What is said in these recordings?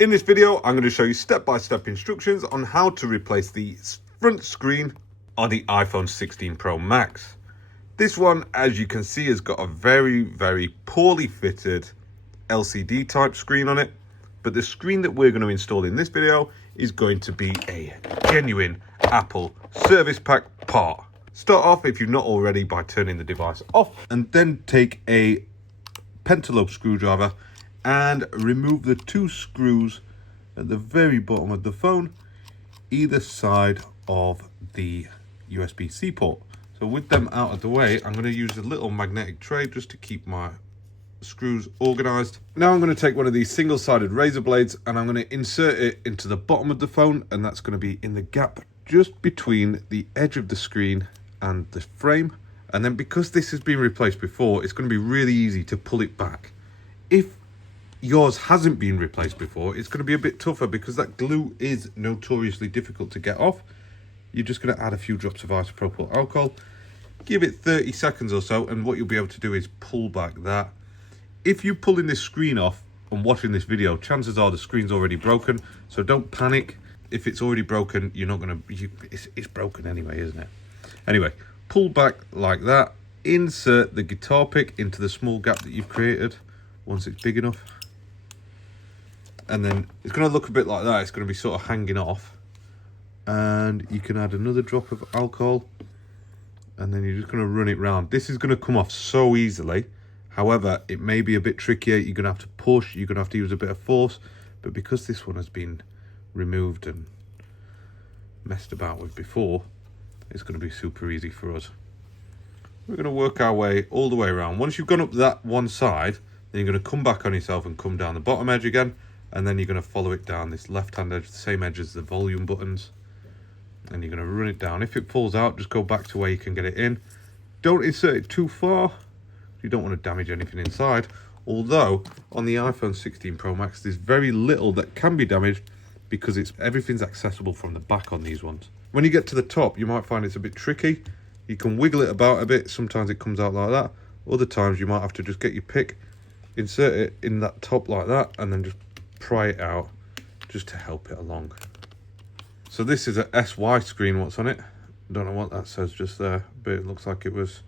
In this video, I'm going to show you step-by-step instructions on how to replace the front screen on the iPhone 16 Pro Max. This one, as you can see, has got a very poorly fitted LCD type screen on it. But the screen that we're going to install in this video is going to be a genuine Apple service pack part. Start off, if you've not already, by turning the device off, and then take a pentalobe screwdriver and remove the two screws at the very bottom of the phone, either side of the USB-C port. So with them out of the way, I'm going to use a little magnetic tray just to keep my screws organized. Now I'm going to take one of these single-sided razor blades and I'm going to insert it into the bottom of the phone, and that's going to be in the gap just between the edge of the screen and the frame. And then because this has been replaced before, it's going to be really easy to pull it back. If yours hasn't been replaced before, it's going to be a bit tougher because that glue is notoriously difficult to get off. You're just going to add a few drops of isopropyl alcohol, give it 30 seconds or so, and what you'll be able to do is pull back that. If you're pulling this screen off and watching this video, chances are the screen's already broken, so don't panic. If it's already broken, you're not going to, it's broken anyway, isn't it? Anyway, pull back like that, insert the guitar pick into the small gap that you've created once it's big enough. And then it's going to look a bit like that. It's going to be sort of hanging off. And you can add another drop of alcohol. And then you're just going to run it round. This is going to come off so easily. However, it may be a bit trickier. You're going to have to push. You're going to have to use a bit of force. But because this one has been removed and messed about with before, it's going to be super easy for us. We're going to work our way all the way around. Once you've gone up that one side, then you're going to come back on yourself and come down the bottom edge again. And then you're going to follow it down this left-hand edge, the same edge as the volume buttons. And you're going to run it down. If it falls out, just go back to where you can get it in. Don't insert it too far. You don't want to damage anything inside. Although, on the iPhone 16 Pro Max, there's very little that can be damaged because everything's accessible from the back on these ones. When you get to the top, you might find it's a bit tricky. You can wiggle it about a bit. Sometimes it comes out like that. Other times, you might have to just get your pick, insert it in that top like that, and then just pry it out just to help it along. So this is a SY screen. What's on it? Don't know what that says just there, but it looks like it was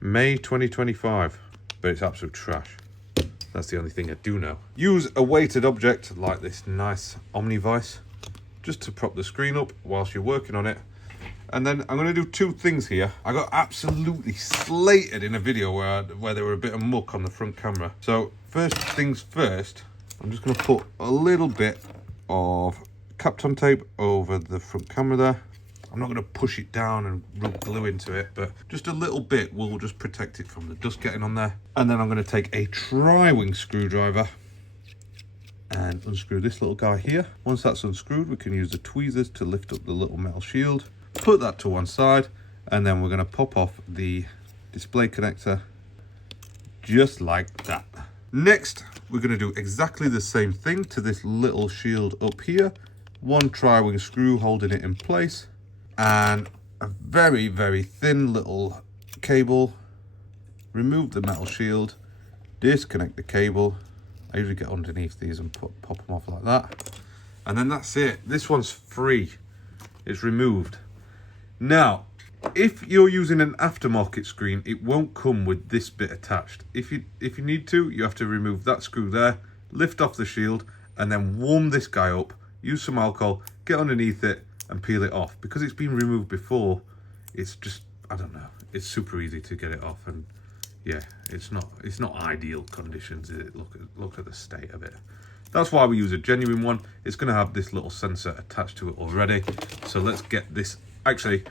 May 2025, but it's absolute trash. That's the only thing I do know. Use a weighted object like this nice Omnivice just to prop the screen up whilst you're working on it. And then I'm going to do two things here. I got absolutely slated in a video where there were a bit of muck on the front camera. So first things first, I'm just going to put a little bit of Kapton tape over the front camera there. I'm not going to push it down and rub glue into it, but just a little bit will just protect it from the dust getting on there. And then I'm going to take a tri-wing screwdriver and unscrew this little guy here. Once that's unscrewed, we can use the tweezers to lift up the little metal shield. Put that to one side, and then we're going to pop off the display connector just like that. Next, we're going to do exactly the same thing to this little shield up here. One tri-wing screw holding it in place, and a very thin little cable. Remove the metal shield, disconnect the cable. I usually get underneath these and pop them off like that. And then that's it. This one's free. It's removed. Now, if you're using an aftermarket screen, it won't come with this bit attached. If you need to, you have to remove that screw there, lift off the shield, and then warm this guy up, use some alcohol, get underneath it, and peel it off. Because it's been removed before, it's just, I don't know, it's super easy to get it off. And yeah, it's not ideal conditions, is it? Look at the state of it. That's why we use a genuine one. It's going to have this little sensor attached to it already. So let's get this. Actually,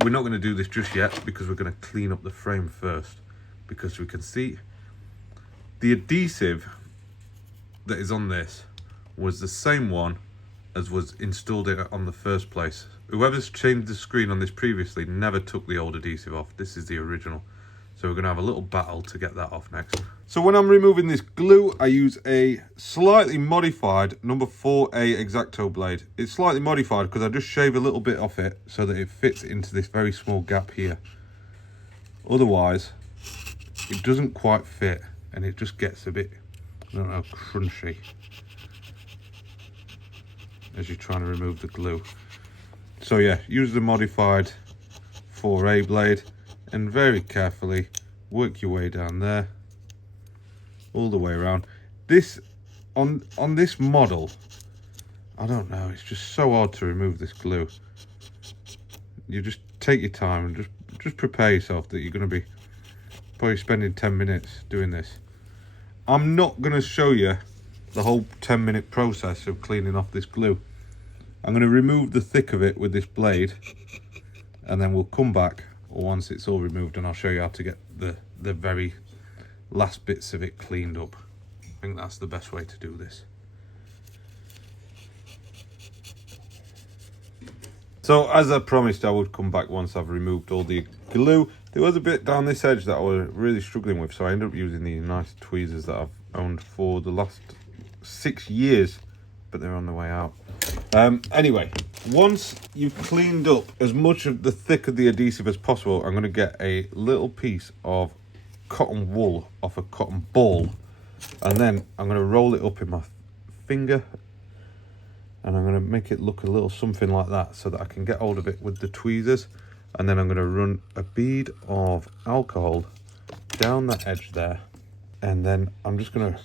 we're not going to do this just yet because we're going to clean up the frame first, because we can see the adhesive that is on this was the same one as was installed in it on the first place. Whoever's changed the screen on this previously never took the old adhesive off. This is the original. So we're going to have a little battle to get that off next. So when I'm removing this glue, I use a slightly modified number 4A X-Acto blade. It's slightly modified because I just shave a little bit off it so that it fits into this very small gap here. Otherwise, it doesn't quite fit and it just gets a bit, I don't know, crunchy. as you're trying to remove the glue. So yeah, use the modified 4A blade and very carefully work your way down there, all the way around. This, on this model, I don't know, it's just so hard to remove this glue. You just take your time and just prepare yourself that you're going to be probably spending 10 minutes doing this. I'm not going to show you the whole 10-minute process of cleaning off this glue. I'm going to remove the thick of it with this blade, and then we'll come back once it's all removed and I'll show you how to get the very last bits of it cleaned up. I think that's the best way to do this. So as I promised, I would come back once I've removed all the glue. There was a bit down this edge that I was really struggling with, so I ended up using these nice tweezers that I've owned for the last 6 years, but they're on the way out. Anyway, once you've cleaned up as much of the thick of the adhesive as possible, I'm going to get a little piece of cotton wool off a cotton ball, and then I'm going to roll it up in my finger, and I'm going to make it look a little something like that so that I can get hold of it with the tweezers. And then I'm going to run a bead of alcohol down that edge there, and then I'm just going to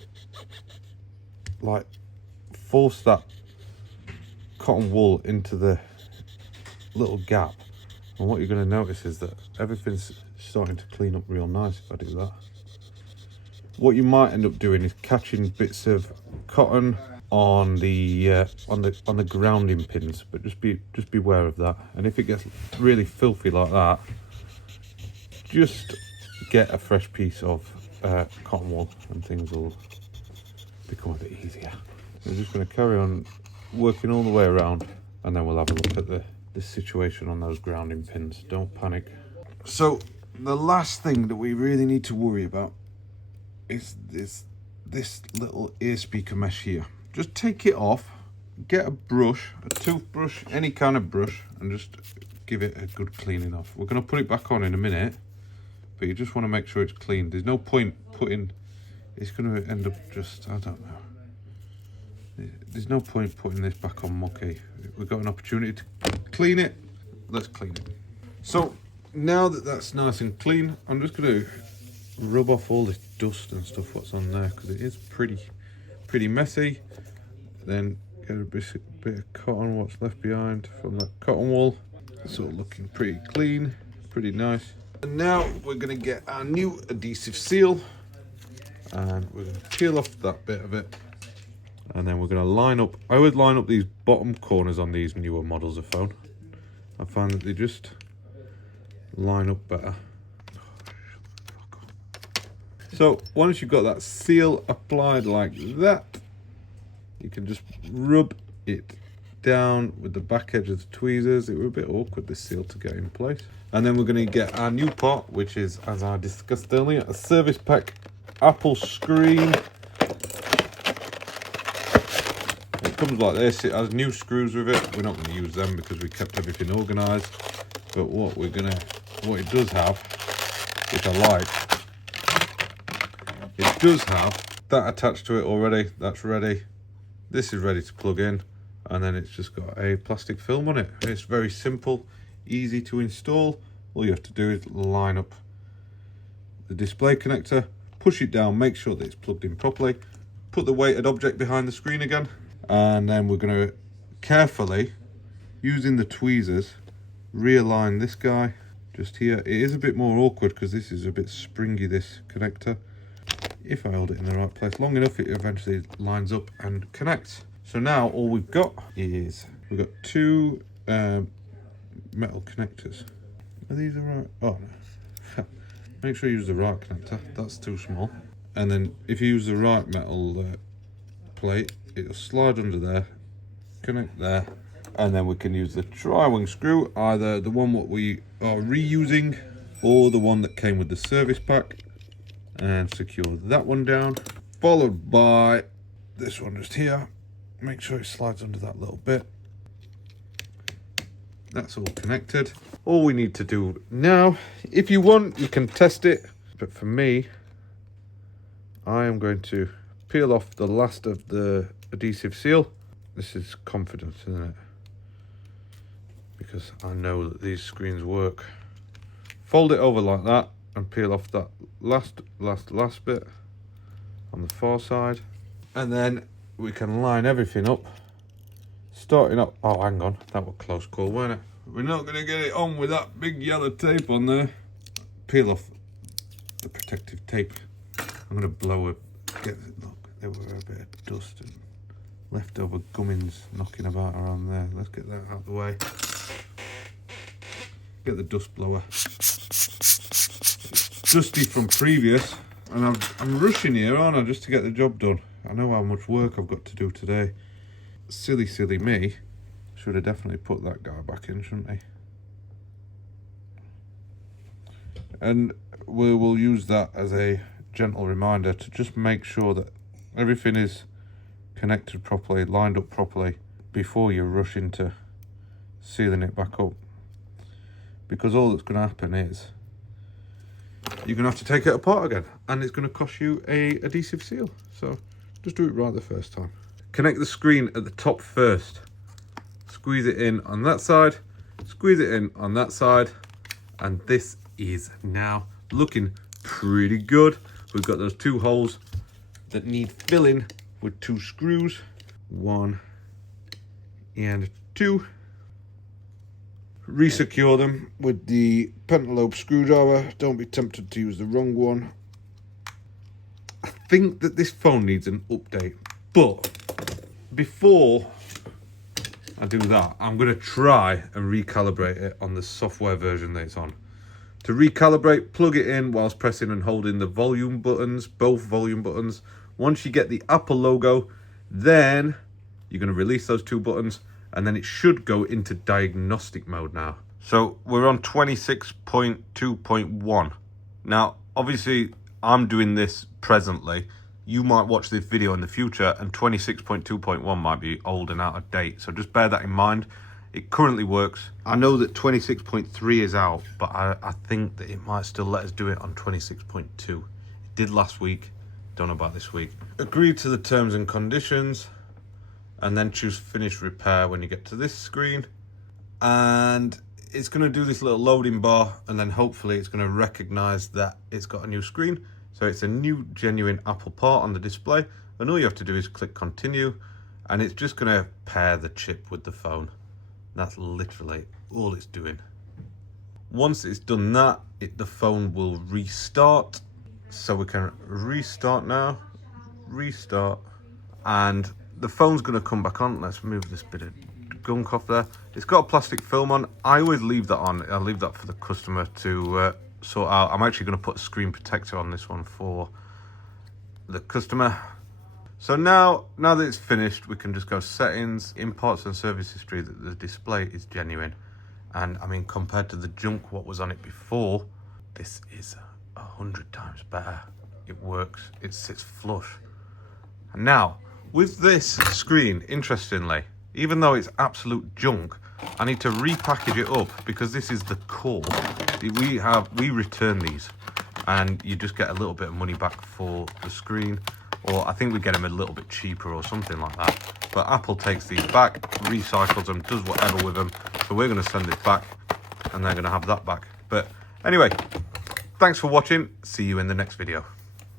like force that cotton wool into the little gap. And what you're going to notice is that everything's starting to clean up real nice if I do that. What you might end up doing is catching bits of cotton on the grounding pins, but just beware of that. And if it gets really filthy like that, just get a fresh piece of cotton wool and things will become a bit easier. So I'm just going to carry on working all the way around, and then we'll have a look at the situation on those grounding pins. Don't panic. So the last thing that we really need to worry about is this little ear speaker mesh here. Just take it off, get a brush, a toothbrush, any kind of brush, and just give it a good cleaning off. We're going to put it back on in a minute, but you just want to make sure it's clean. There's no point putting, it's going to end up just, I don't know. There's no point putting this back on mucky. We've got an opportunity to clean it, let's clean it. So now that that's nice and clean, I'm just going to rub off all this dust and stuff what's on there, because it is pretty messy. Then get a bit of cotton, what's left behind from that cotton wool. It's all looking pretty clean, pretty nice. And now we're going to get our new adhesive seal, and we're going to peel off that bit of it, and then we're going to line up. I would line up these bottom corners on these newer models of phone. I find that they just line up better. So once you've got that seal applied like that, you can just rub it down with the back edge of the tweezers. It was a bit awkward, this seal, to get in place. And then we're going to get our new part, which is, as I discussed earlier, a service pack Apple screen. It comes like this. It has new screws with it. We're not going to use them because we kept everything organised. But what it does have, which I like, it does have that attached to it already. That's ready. This is ready to plug in, and then it's just got a plastic film on it. It's very simple, easy to install. All you have to do is line up the display connector, push it down, make sure that it's plugged in properly, put the weighted object behind the screen again, and then we're going to carefully, using the tweezers, realign this guy just here. It is a bit more awkward because this is a bit springy, this connector. If I hold it in the right place long enough, it eventually lines up and connects. So now all we've got is, we've got two metal connectors. Are these the right? Oh no. Make sure you use the right connector. That's too small. And then if you use the right metal plate, it'll slide under there, connect there, and then we can use the tri-wing screw, either the one what we are reusing or the one that came with the service pack, and secure that one down, followed by this one just here. Make sure it slides under that little bit. That's all connected. All we need to do now, if you want, you can test it, but for me, I am going to peel off the last of the adhesive seal, This is confidence, isn't it? Because I know that these screens work. Fold it over like that and peel off that last bit on the far side. And then we can line everything up. Starting up, oh hang on, that was a close call, weren't it? We're not gonna get it on with that big yellow tape on there. Peel off the protective tape. I'm gonna blow it. Look, there were a bit of dust and leftover gummins knocking about around there. Let's get that out of the way. Get the dust blower. It's dusty from previous, and I'm rushing here, aren't I, just to get the job done. I know how much work I've got to do today. Silly me. Should have definitely put that guy back in, shouldn't he? And we will use that as a gentle reminder to just make sure that everything is connected properly, lined up properly, before you rush into sealing it back up. Because all that's going to happen is you're going to have to take it apart again, and it's going to cost you a adhesive seal. So just do it right the first time. Connect the screen at the top first. Squeeze it in on that side, squeeze it in on that side, and this is now looking pretty good. We've got those two holes that need filling with two screws, 1 and 2. Resecure them with the pentalobe screwdriver. Don't be tempted to use the wrong one. I think that this phone needs an update, but before I do that, I'm going to try and recalibrate it on the software version that it's on. To recalibrate, plug it in whilst pressing and holding the volume buttons, both volume buttons. Once you get the Apple logo, then you're going to release those two buttons, and then it should go into diagnostic mode now. So we're on 26.2.1. Now, obviously, I'm doing this presently. You might watch this video in the future, and 26.2.1 might be old and out of date. So just bear that in mind. It currently works. I know that 26.3 is out, but I think that it might still let us do it on 26.2. It did last week. Don't know about this week. Agree to the terms and conditions, and then choose finish repair when you get to this screen. And it's going to do this little loading bar, and then hopefully it's going to recognize that it's got a new screen. So it's a new genuine Apple part on the display, and all you have to do is click continue, and it's just going to pair the chip with the phone. That's literally all it's doing. Once it's done that, the phone will restart. So we can restart now, restart, and the phone's going to come back on. Let's move this bit of gunk off there. It's got a plastic film on. I always leave that on. I leave that for the customer to sort out. I'm actually going to put a screen protector on this one for the customer. So now that it's finished, we can just go settings, in parts and service history. That the display is genuine, and I mean, compared to the junk what was on it before, this is 100 times better. It works, it sits flush. And now with this screen, interestingly, even though it's absolute junk, I need to repackage it up because this is the core. We return these, and you just get a little bit of money back for the screen, or I think we get them a little bit cheaper or something like that. But Apple takes these back, recycles them, does whatever with them. So we're going to send it back, and they're going to have that back. But anyway, thanks for watching. See you in the next video.